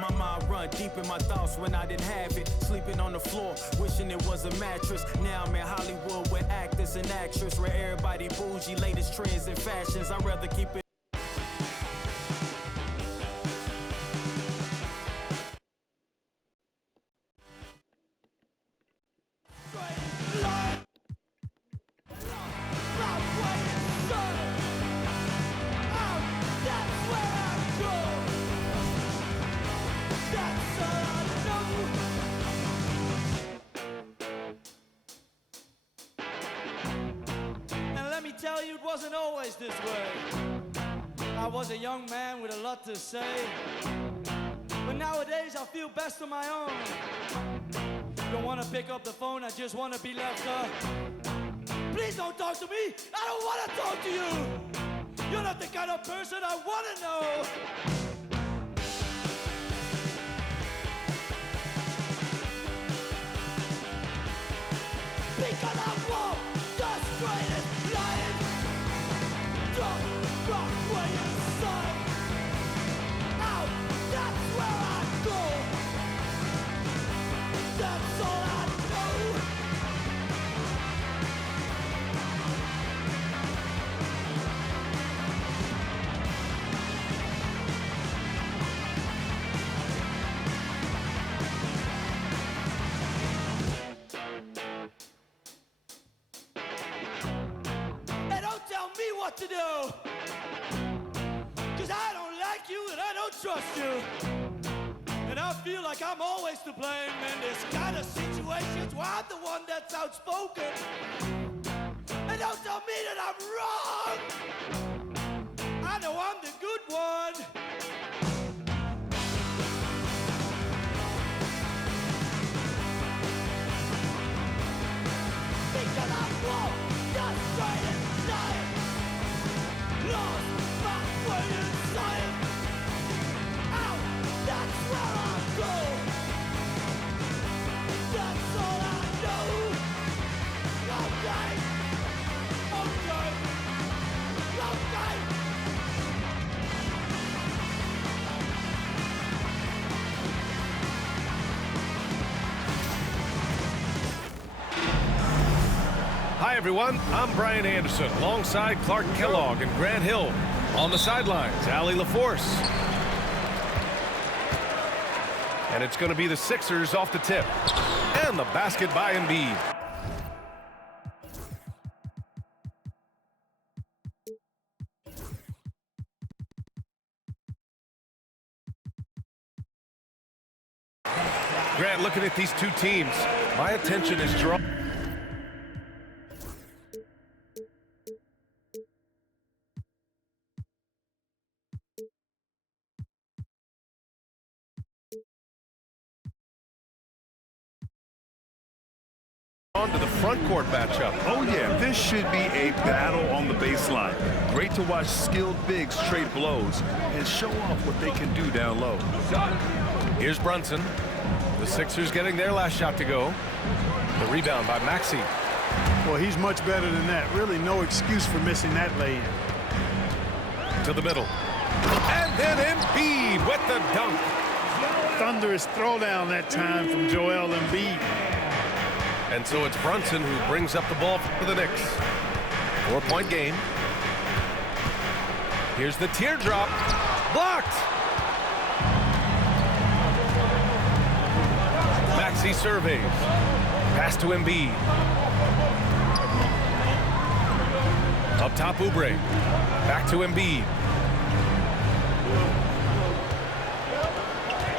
My mind run deep in my thoughts when I didn't have it. Sleeping on the floor, wishing it was a mattress. Now I'm in Hollywood with actors and actresses, where everybody bougie, latest trends and fashions. I'd rather keep it. Tell you it wasn't always this way. I was a young man with a lot to say, but nowadays I feel best on my own. Don't want to pick up the phone, I just want to be left up. Please don't talk to me, I don't want to talk to you. You're not the kind of person I want to know. Because I want the straightest line. Don't rock where you son. Out, that's where I go. That's all I know. And don't tell me what to do. Cause I don't like you and I don't trust you. And I feel like I'm always to blame in this kind of situations where I'm the one that's outspoken. And don't tell me that I'm wrong. I know I'm the good one. Because I want the straightest line. Lost my way inside. Out, that's where I go. That's all I know. Okay, okay, okay. Hi everyone, I'm Brian Anderson alongside Clark Kellogg and Grant Hill. On the sidelines, Allie LaForce. And it's going to be the Sixers off the tip. And the basket by Embiid. Grant, looking at these two teams, my attention is drawn. On to the front court matchup. Oh yeah, this should be a battle on the baseline. Great to watch skilled bigs trade blows and show off what they can do down low. Here's Brunson. The Sixers getting their last shot to go. The rebound by Maxey. Well, he's much better than that. Really no excuse for missing that lay-in. To the middle. And then Embiid with the dunk. Thunderous throwdown that time from Joel Embiid. And so it's Brunson who brings up the ball for the Knicks. 4-point game. Here's the teardrop. Blocked. Maxey surveys. Pass to Embiid. Up top, Oubre. Back to Embiid.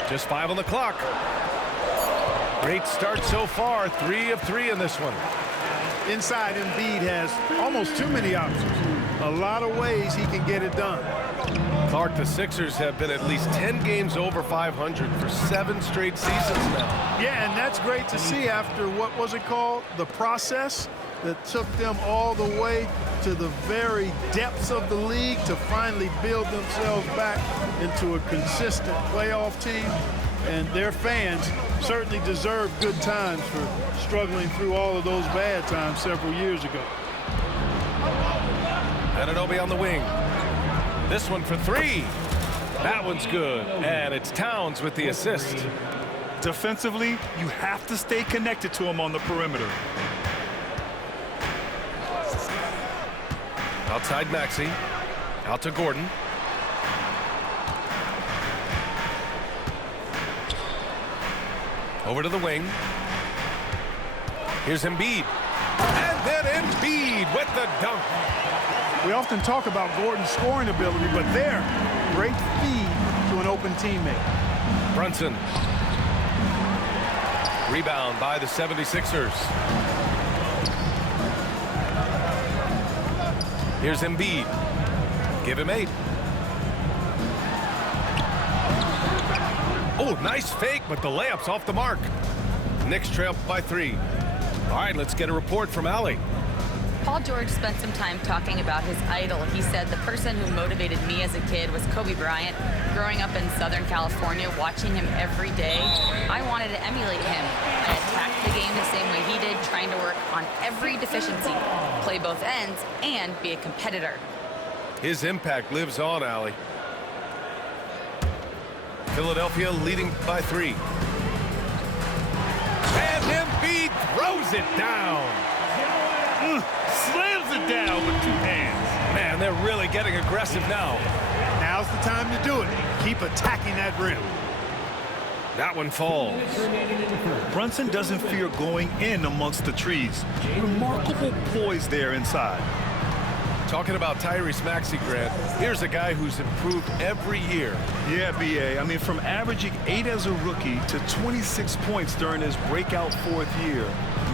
Just 5 on the clock. Great start so far. 3 of 3 in this one. Inside, Embiid has almost too many options. A lot of ways he can get it done. Clark, the Sixers have been at least 10 games over 500 for 7 straight seasons now. Yeah, and that's great to see after, what was it called? The process that took them all the way to the very depths of the league to finally build themselves back into a consistent playoff team. And their fans certainly deserve good times for struggling through all of those bad times several years ago. Anunoby on the wing. This one for three. That one's good. And it's Towns with the assist. Defensively, you have to stay connected to him on the perimeter. Outside Maxey. Out to Gordon. Over to the wing. Here's Embiid. And then Embiid with the dunk. We often talk about Gordon's scoring ability, but there, great feed to an open teammate. Brunson. Rebound by the 76ers. Here's Embiid. Give him 8. Oh, nice fake, but the layup's off the mark. Knicks trail by 3. All right, let's get a report from Allie. Paul George spent some time talking about his idol. He said, the person who motivated me as a kid was Kobe Bryant. Growing up in Southern California, watching him every day, I wanted to emulate him. I attacked the game the same way he did, trying to work on every deficiency, play both ends, and be a competitor. His impact lives on, Allie. Philadelphia leading by 3. And Embiid throws it down. Slams it down with 2 hands. Man, they're really getting aggressive now. Now's the time to do it. Keep attacking that rim. That one falls. Brunson doesn't fear going in amongst the trees. Remarkable poise there inside. Talking about Tyrese Maxey, Grant, here's a guy who's improved every year. Yeah, B.A. I mean, from averaging 8 as a rookie to 26 points during his breakout 4th year,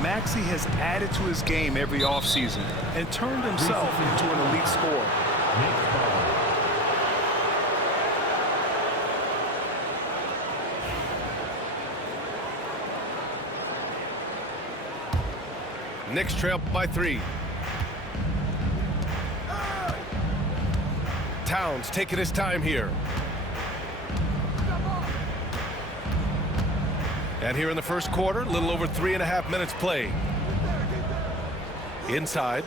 Maxey has added to his game every offseason and turned himself into an elite scorer. Knicks trail by 3. Towns taking his time here. And here in the first quarter, a little over 3.5 minutes played. Inside.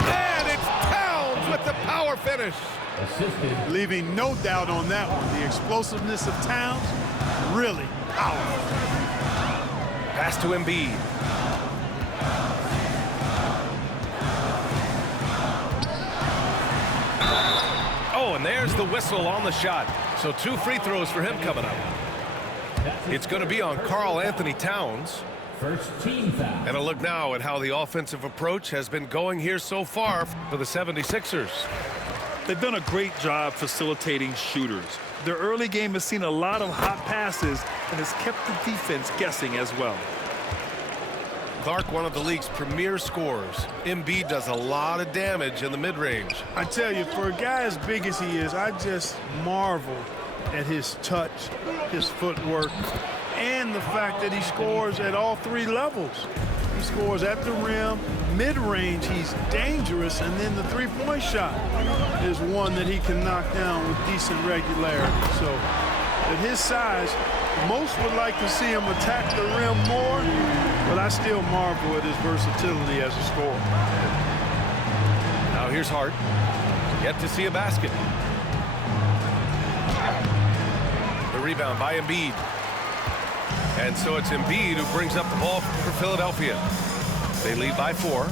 And it's Towns with the power finish. Leaving no doubt on that one. The explosiveness of Towns, really powerful. Pass to Embiid. Oh, and there's the whistle on the shot. So 2 free throws for him coming up. It's going to be on Karl Anthony Towns. First team foul. And a look now at how the offensive approach has been going here so far for the 76ers. They've done a great job facilitating shooters. Their early game has seen a lot of hot passes and has kept the defense guessing as well. Clark, one of the league's premier scorers. Embiid does a lot of damage in the mid-range. I tell you, for a guy as big as he is, I just marvel at his touch, his footwork, and the fact that he scores at all 3 levels. He scores at the rim, mid-range, he's dangerous, and then the three-point shot is one that he can knock down with decent regularity. So at his size, most would like to see him attack the rim more, but I still marvel at his versatility as a scorer. Now here's Hart. Yet to see a basket. The rebound by Embiid. And so it's Embiid who brings up the ball for Philadelphia. They lead by 4.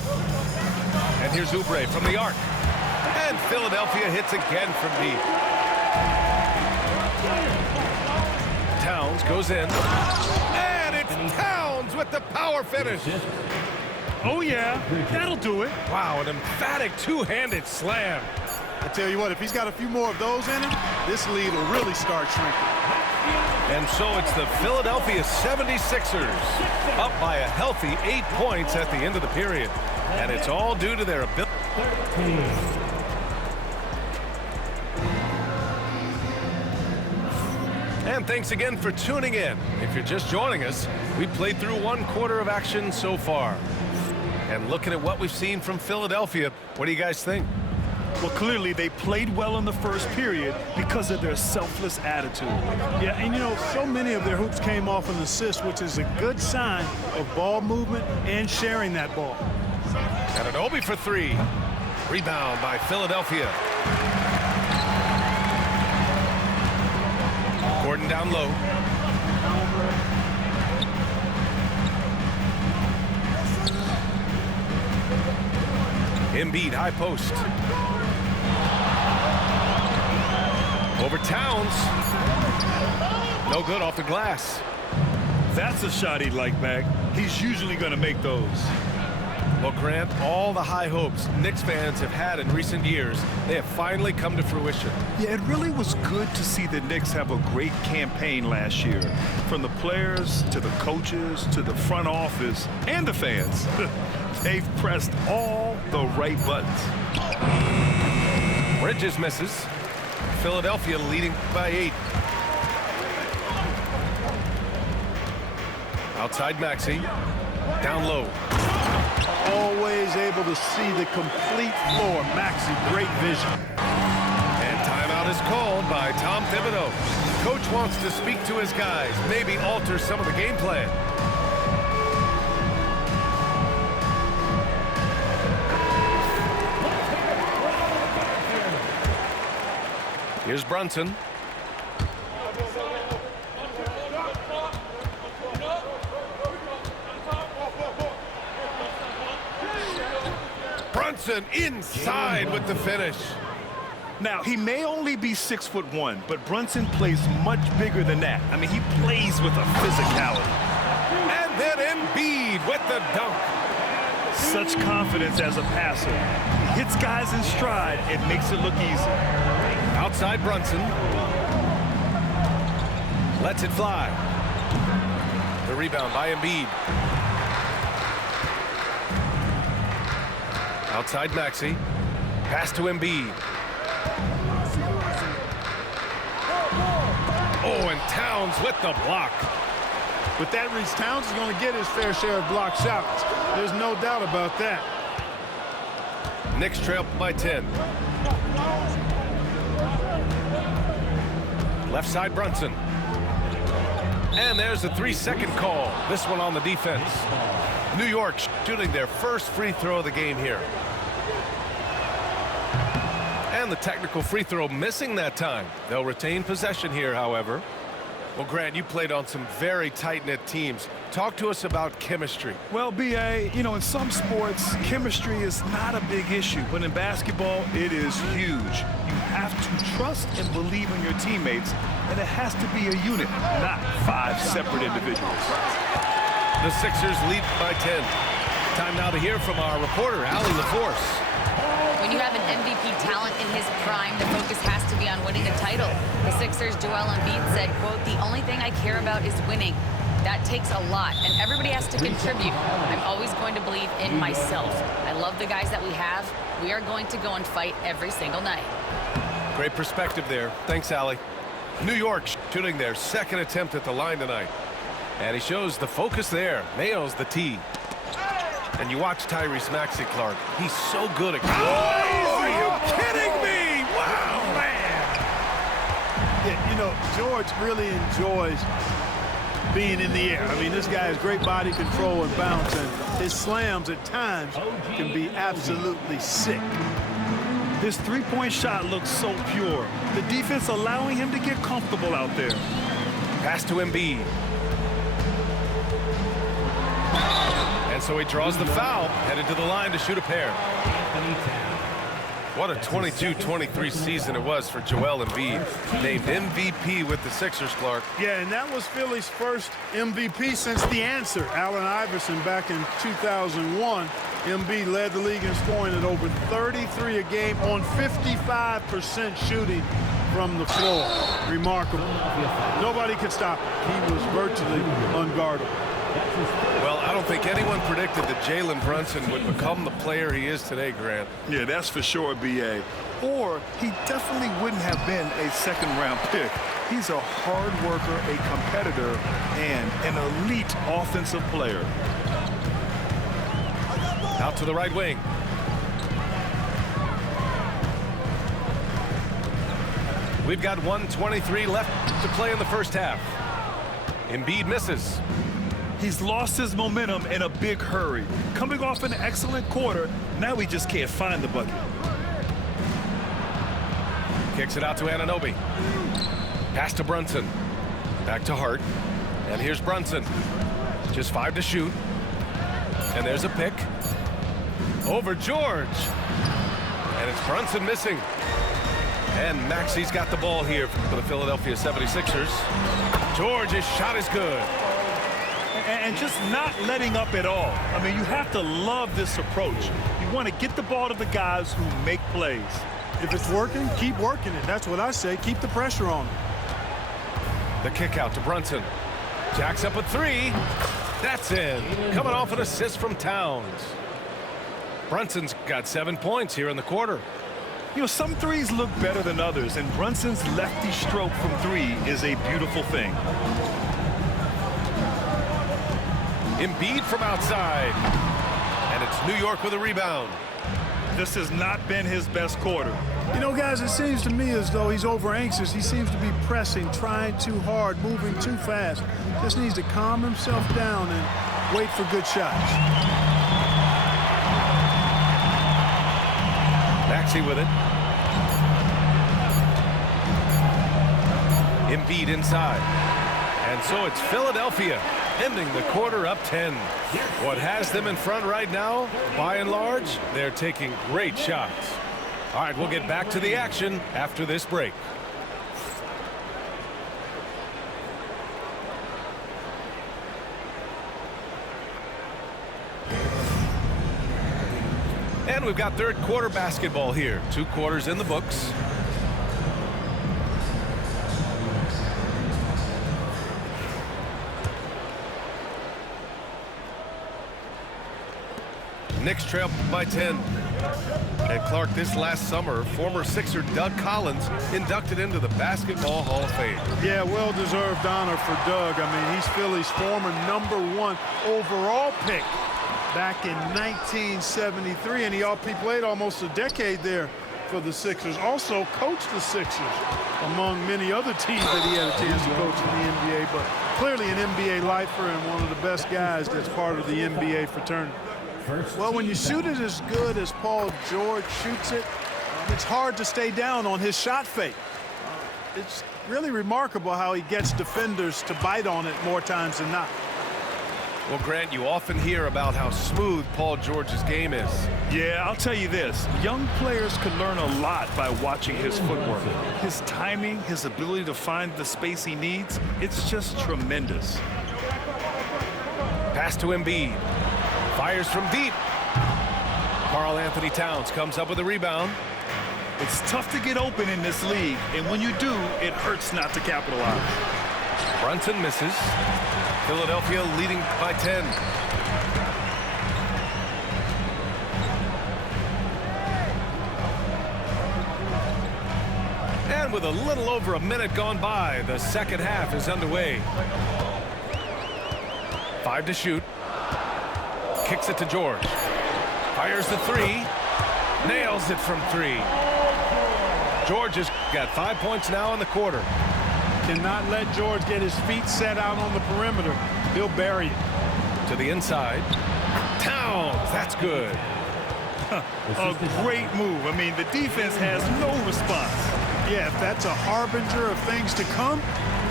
And here's Oubre from the arc. And Philadelphia hits again from deep. Towns goes in. And it's Towns with the power finish. Oh, yeah, that'll do it. Wow, an emphatic 2-handed slam. I tell you what, if he's got a few more of those in him, this lead will really start shrinking. And so it's the Philadelphia 76ers up by a healthy 8 points at the end of the period. And it's all due to their ability. And thanks again for tuning in. If you're just joining us, we played through 1 quarter of action so far. And looking at what we've seen from Philadelphia, what do you guys think? Well, clearly they played well in the first period because of their selfless attitude. Yeah, and you know, so many of their hoops came off an assist, which is a good sign of ball movement and sharing that ball. And Anunoby for 3. Rebound by Philadelphia. Harden down low. Embiid, high post. Over Towns. No good off the glass. That's a shot he'd like back. He's usually going to make those. Well, Grant, all the high hopes Knicks fans have had in recent years, they have finally come to fruition. Yeah, it really was good to see the Knicks have a great campaign last year. From the players to the coaches to the front office and the fans. They've pressed all the right buttons. Bridges misses. Philadelphia leading by 8. Outside Maxey. Down low. Always able to see the complete floor. Maxey, great vision. And timeout is called by Tom Thibodeau. Coach wants to speak to his guys, maybe alter some of the game plan. Here's Brunson. Brunson inside with the finish. Now, he may only be 6'1", but Brunson plays much bigger than that. I mean, he plays with a physicality. And then Embiid with the dunk. Such confidence as a passer. He hits guys in stride. It makes it look easy. Outside Brunson. Lets it fly. The rebound by Embiid. Outside Maxey. Pass to Embiid. Oh, and Towns with the block. With that reach, Towns is going to get his fair share of block shots. There's no doubt about that. Knicks trail by 10. Left side Brunson. And there's a 3-second call. This one on the defense. New York shooting their first free throw of the game here. And the technical free throw missing that time. They'll retain possession here, however. Well, Grant, you played on some very tight-knit teams. Talk to us about chemistry. Well, B.A., you know, in some sports, chemistry is not a big issue. But in basketball, it is huge. You have to trust and believe in your teammates, and it has to be a unit, not 5 separate individuals. The Sixers lead by 10. Time now to hear from our reporter, Allie LaForce. When you have an MVP talent in his prime, the focus has to be on winning a title. The Sixers' Joel Embiid said, quote, "The only thing I care about is winning. That takes a lot, and everybody has to contribute. I'm always going to believe in myself. I love the guys that we have. We are going to go and fight every single night." Great perspective there. Thanks, Allie. New York shooting their second attempt at the line tonight. And he shows the focus there. Nails the tee. And you watch Tyrese Maxey, Clark. He's so good at... Oh, are you kidding me? Wow, man. Yeah, you know, George really enjoys being in the air. I mean, this guy has great body control and bounce, and his slams at times can be absolutely sick. This three-point shot looks so pure. The defense allowing him to get comfortable out there. Pass to Embiid. And so he draws the foul, headed to the line to shoot a pair. What a 22-23 season it was for Joel Embiid, named MVP with the Sixers, Clark. Yeah, and that was Philly's first MVP since the answer, Allen Iverson, back in 2001. Embiid led the league in scoring at over 33 a game on 55% shooting from the floor. Remarkable. Nobody could stop him. He was virtually unguardable. Well, I don't think anyone predicted that Jalen Brunson would become the player he is today, Grant. Yeah, that's for sure, B.A. Or he definitely wouldn't have been a second-round pick. He's a hard worker, a competitor, and an elite offensive player. Out to the right wing. We've got 1:23 left to play in the first half. Embiid misses. He's lost his momentum in a big hurry. Coming off an excellent quarter, now he just can't find the bucket. Kicks it out to Anunoby. Pass to Brunson. Back to Hart. And here's Brunson. Just 5 to shoot. And there's a pick. Over George. And it's Brunson missing. And Maxey's got the ball here for the Philadelphia 76ers. George's shot is good. And just not letting up at all. I mean, you have to love this approach. You want to get the ball to the guys who make plays. If it's working, keep working it. That's what I say. Keep the pressure on them. The kick out to Brunson. Jacks up a 3. That's in. Coming off an assist from Towns. Brunson's got 7 points here in the quarter. You know, some threes look better than others, and Brunson's lefty stroke from 3 is a beautiful thing. Embiid from outside. And it's New York with a rebound. This has not been his best quarter. You know, guys, it seems to me as though he's over anxious. He seems to be pressing, trying too hard, moving too fast. Just needs to calm himself down and wait for good shots. Maxey with it. Embiid inside. And so it's Philadelphia ending the quarter up 10. What has them in front right now, by and large, they're taking great shots. All right, we'll get back to the action after this break. And we've got third quarter basketball here. 2 quarters in the books. Knicks trail by 10. And Clark, this last summer, former Sixer Doug Collins inducted into the Basketball Hall of Fame. Yeah, well-deserved honor for Doug. I mean, he's Philly's former #1 overall pick back in 1973, and he played almost a decade there for the Sixers. Also coached the Sixers, among many other teams that he had a chance to coach in the NBA, but clearly an NBA lifer and one of the best guys that's part of the NBA fraternity. Well, when you shoot it as good as Paul George shoots it, it's hard to stay down on his shot fake. It's really remarkable how he gets defenders to bite on it more times than not. Well, Grant, you often hear about how smooth Paul George's game is. Yeah, I'll tell you this. Young players can learn a lot by watching his footwork. His timing, his ability to find the space he needs, it's just tremendous. Pass to Embiid. Fires from deep. Karl-Anthony Towns comes up with a rebound. It's tough to get open in this league, and when you do, it hurts not to capitalize. Brunson misses. Philadelphia leading by 10. And with a little over a minute gone by, the second half is underway. 5 to shoot. Kicks it to George. Fires the 3. Nails it from 3. George has got 5 points now in the quarter. Cannot let George get his feet set out on the perimeter. He'll bury it. To the inside. Towns, that's good. A great move. I mean, the defense has no response. Yeah, if that's a harbinger of things to come,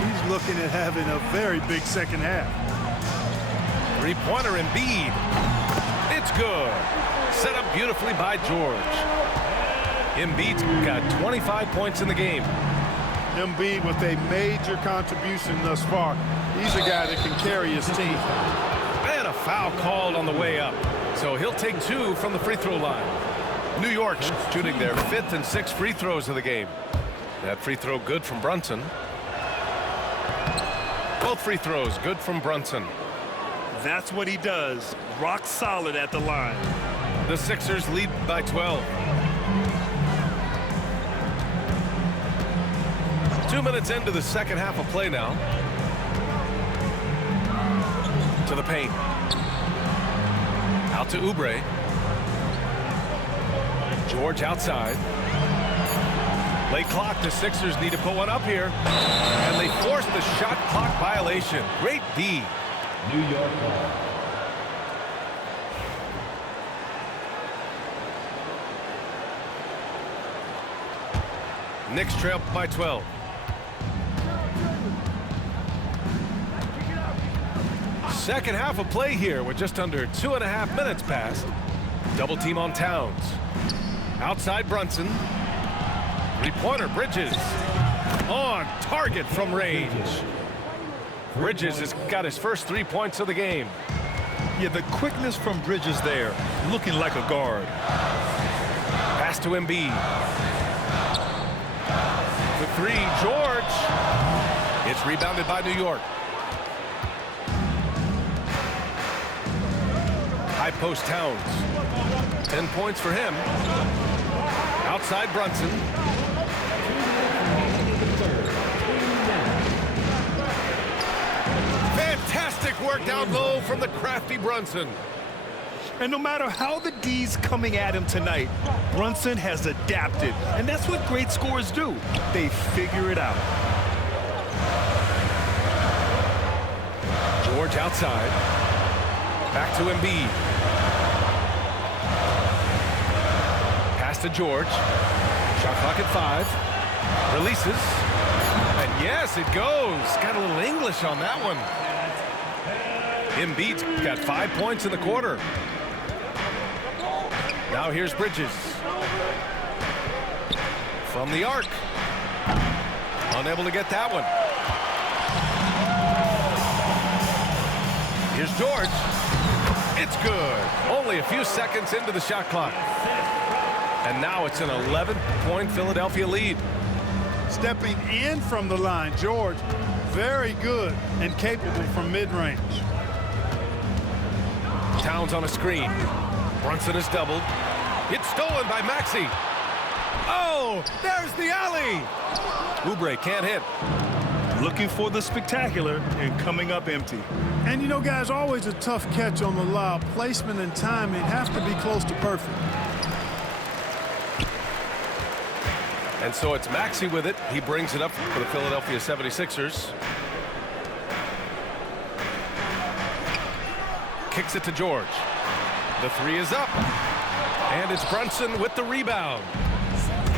he's looking at having a very big second half. 3-pointer Embiid. It's good. Set up beautifully by George. Embiid's got 25 points in the game. Embiid with a major contribution thus far. He's a guy that can carry his team. And a foul called on the way up. So he'll take 2 from the free throw line. New York shooting their 5th and 6th free throws of the game. That free throw good from Brunson. Both free throws good from Brunson. That's what he does. Rock solid at the line. The Sixers lead by 12. 2 minutes into the second half of play now. To the paint. Out to Oubre. George outside. Late clock. The Sixers need to put one up here. And they force the shot clock violation. Great D. New York ball. Knicks trail by 12. Second half of play here with just under 2.5 minutes passed. Double team on Towns. Outside Brunson. Three-pointer Bridges. On target from range. Bridges has got his first 3 points of the game. Yeah, the quickness from Bridges there, looking like a guard. Pass to Embiid. The three, George. It's rebounded by New York. High post Towns. 10 points for him. Outside Brunson. Fantastic work down low from the crafty Brunson. And no matter how the D's coming at him tonight, Brunson has adapted. And that's what great scorers do. They figure it out. George outside. Back to Embiid. Pass to George. Shot clock at 5. Releases. And yes, it goes. Got a little English on that one. Embiid's got 5 points in the quarter. Now here's Bridges. From the arc. Unable to get that one. Here's George. It's good. Only a few seconds into the shot clock. And now it's an 11-point Philadelphia lead. Stepping in from the line, George, very good and capable from mid-range. Towns on a screen. Brunson is doubled. It's stolen by Maxey. Oh, there's the alley. Oubre can't hit. Looking for the spectacular and coming up empty. And you know, guys, always a tough catch on the lob. Placement and timing have to be close to perfect. And so it's Maxey with it. He brings it up for the Philadelphia 76ers. Kicks it to George. The three is up. And it's Brunson with the rebound.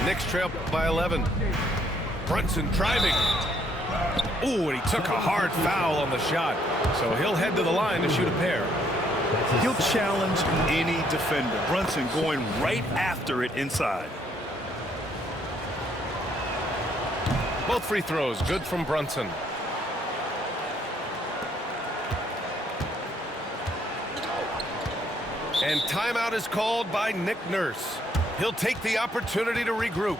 Knicks trail by 11. Brunson driving. Ooh, and he took a hard foul on the shot. So he'll head to the line to shoot a pair. He'll challenge any defender. Brunson going right after it inside. Both free throws good from Brunson. And timeout is called by Nick Nurse. He'll take the opportunity to regroup.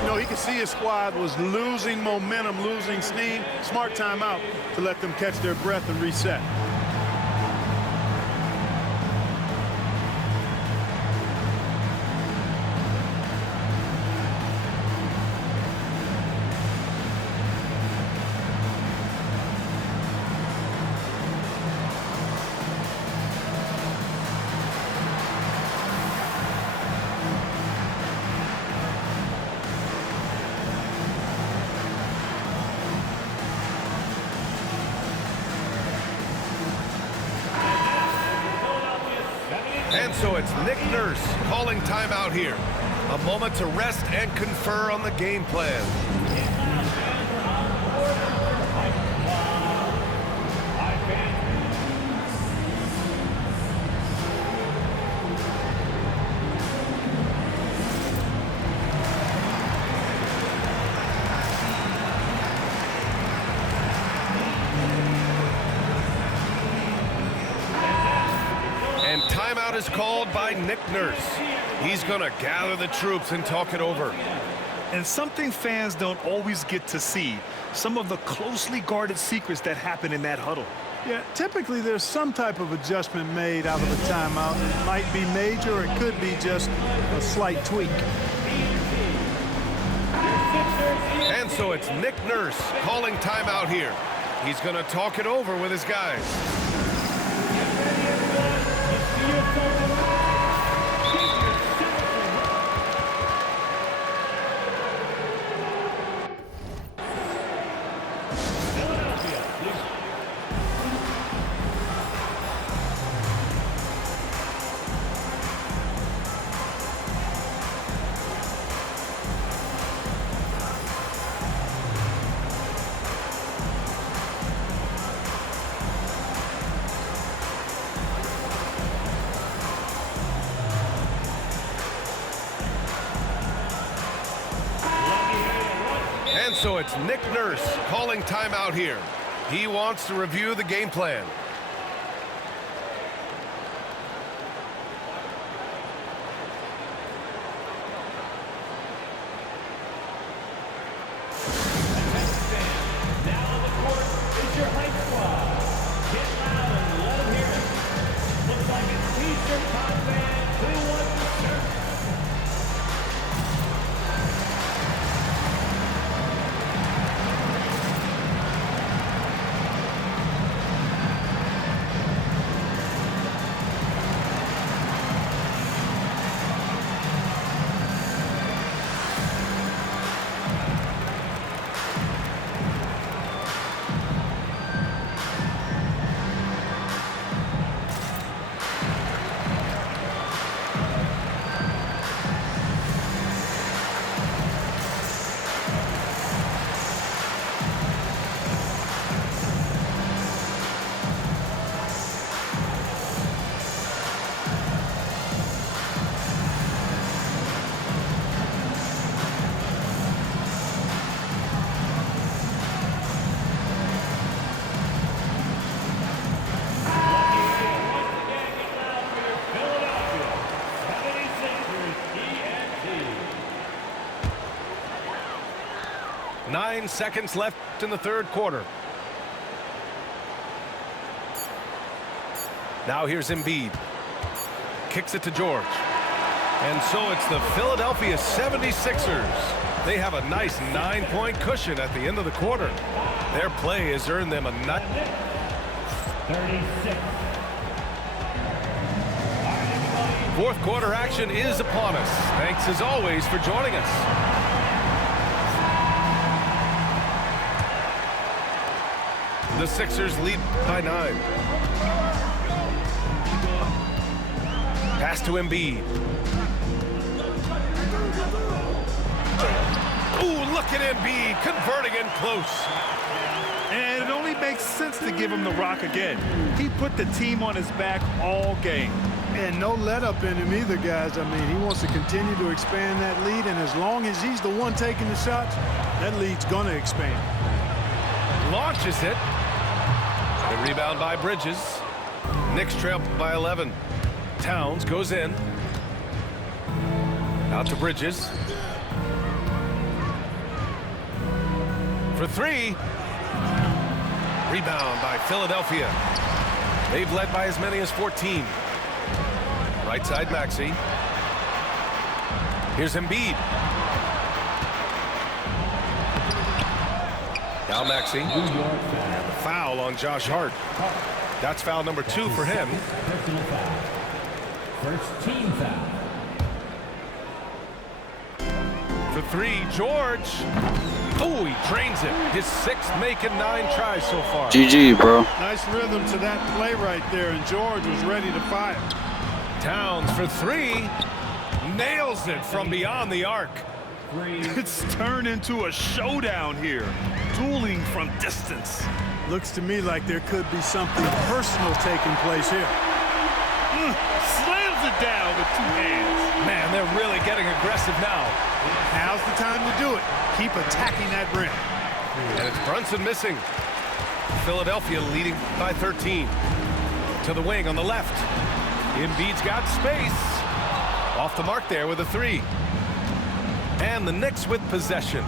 You know, he could see his squad was losing momentum, losing steam. Smart timeout to let them catch their breath and reset. And so it's Nick Nurse calling timeout here. A moment to rest and confer on the game plan. And timeout is called by Nick Nurse. He's going to gather the troops and talk it over. And something fans don't always get to see, some of the closely guarded secrets that happen in that huddle. Yeah, typically there's some type of adjustment made out of a timeout. It might be major, or it could be just a slight tweak. And so it's Nick Nurse calling timeout here. He's going to talk it over with his guys. So it's Nick Nurse calling timeout here. He wants to review the game plan. Nine seconds left in the third quarter. Now here's Embiid. Kicks it to George. And so it's the Philadelphia 76ers. They have a nice 9-point cushion at the end of the quarter. Their play has earned them a 36. Fourth quarter action is upon us. Thanks as always for joining us. The Sixers lead by 9. Pass to Embiid. Ooh, look at Embiid converting in close. And it only makes sense to give him the rock again. He put the team on his back all game. And no let up in him either, guys. I mean, he wants to continue to expand that lead, and as long as he's the one taking the shots, that lead's going to expand. Launches it. The rebound by Bridges. Knicks trail by 11. Towns goes in. Out to Bridges. For three. Rebound by Philadelphia. They've led by as many as 14. Right side Maxey. Here's Embiid. Now Maxey. And the foul on Josh Hart. That's foul number 2 for him. First team foul. For three, George. Oh, he drains it. His 6th make in 9 tries so far. GG, bro. Nice rhythm to that play right there, and George was ready to fire. Towns for 3. Nails it from beyond the arc. It's turned into a showdown here. Dueling from distance. Looks to me like there could be something personal taking place here. Slams it down with 2 hands. Man, they're really getting aggressive now. Now's the time to do it. Keep attacking that rim. And it's Brunson missing. Philadelphia leading by 13. To the wing on the left. Embiid's got space. Off the mark there with a 3. And the Knicks with possession.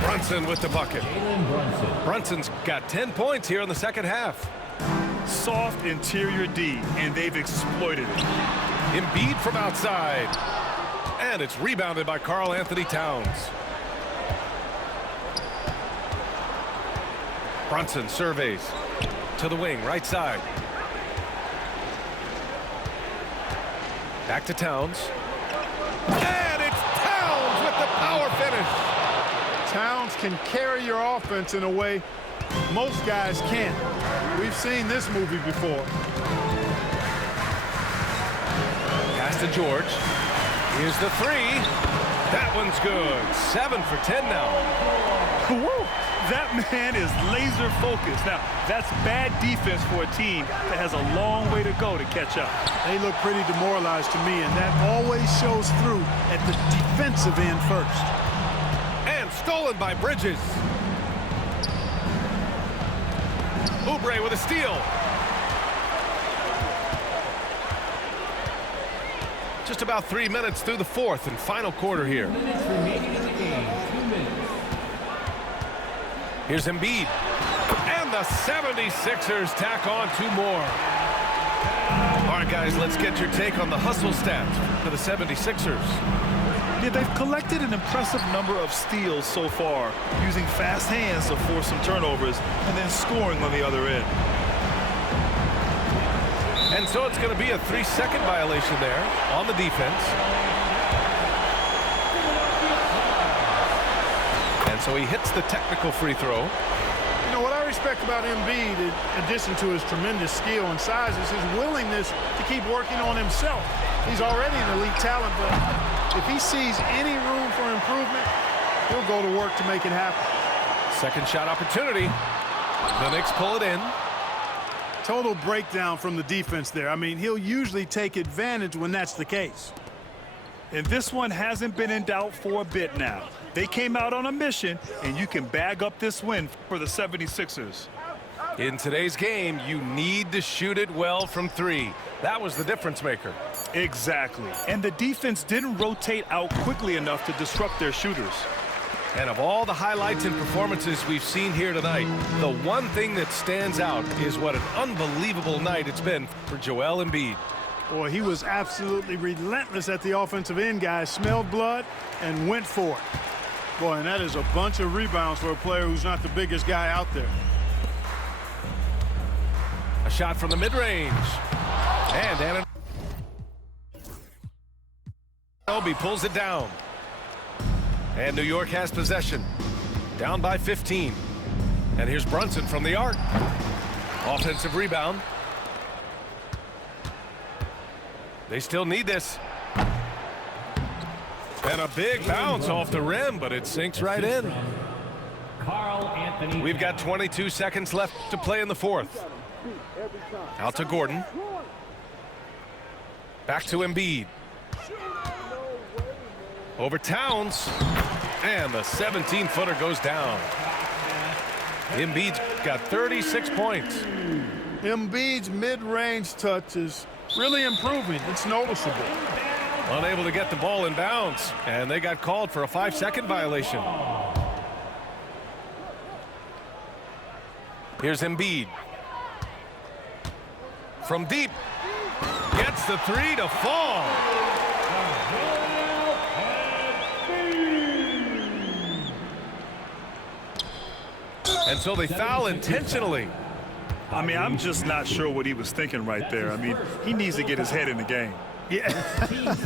Brunson with the bucket. Brunson's got 10 points here in the second half. Soft interior D, and they've exploited it. Embiid from outside. And it's rebounded by Karl Anthony Towns. Brunson surveys. To the wing, right side. Back to Towns. And it's Towns with the power finish. Towns can carry your offense in a way most guys can't. We've seen this movie before. Pass to George. Here's the 3. That one's good. 7 for 10 now. Woo! That man is laser focused. Now, that's bad defense for a team that has a long way to go to catch up. They look pretty demoralized to me, and that always shows through at the defensive end first. And Stolen by Bridges. Oubre with a steal. Just about 3 minutes through the fourth and final quarter here. Minutes remaining in the game. 2 minutes. Here's Embiid. And the 76ers tack on 2 more. All right, guys, let's get your take on the hustle stats for the 76ers. Yeah, they've collected an impressive number of steals so far, using fast hands to force some turnovers and then scoring on the other end. And so it's going to be a 3-second violation there on the defense. And so he hits the technical free throw. You know, what I respect about Embiid, in addition to his tremendous skill and size, is his willingness to keep working on himself. He's already an elite talent, but if he sees any room for improvement, he'll go to work to make it happen. Second shot opportunity. The Knicks pull it in. Total breakdown from the defense there. I mean, he'll usually take advantage when that's the case. And this one hasn't been in doubt for a bit now. They came out on a mission, and you can bag up this win for the 76ers. In today's game, you need to shoot it well from 3. That was the difference maker. Exactly. And the defense didn't rotate out quickly enough to disrupt their shooters. And of all the highlights and performances we've seen here tonight, the one thing that stands out is what an unbelievable night it's been for Joel Embiid. Boy, he was absolutely relentless at the offensive end, guys. Smelled blood and went for it. Boy, and that is a bunch of rebounds for a player who's not the biggest guy out there. A shot from the mid-range. And Anunoby pulls it down. And New York has possession. Down by 15. And here's Brunson from the arc. Offensive rebound. They still need this. And a big bounce off the rim, but it sinks right in. Carl Anthony. We've got 22 seconds left to play in the fourth. Out to Gordon. Back to Embiid. Over Towns. And the 17-footer goes down. Embiid's got 36 points. Embiid's mid-range touch is really improving. It's noticeable. Unable to get the ball in bounds. And they got called for a 5-second violation. Here's Embiid. From deep. Gets the 3 to fall. And so they foul intentionally. I mean, I'm just not sure what he was thinking right there. I mean, he needs to get his head in the game. Yeah,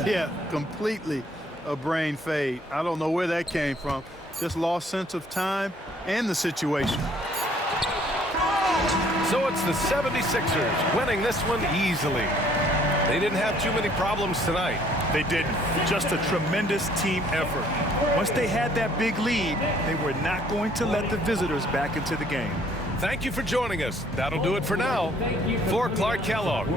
yeah, completely a brain fade. I don't know where that came from. Just lost sense of time and the situation. So it's the 76ers winning this one easily. They didn't have too many problems tonight. They didn't. Just a tremendous team effort. Once they had that big lead, they were not going to let the visitors back into the game. Thank you for joining us. That'll do it for now. For Clark Kellogg.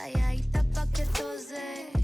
calladita pa' que todos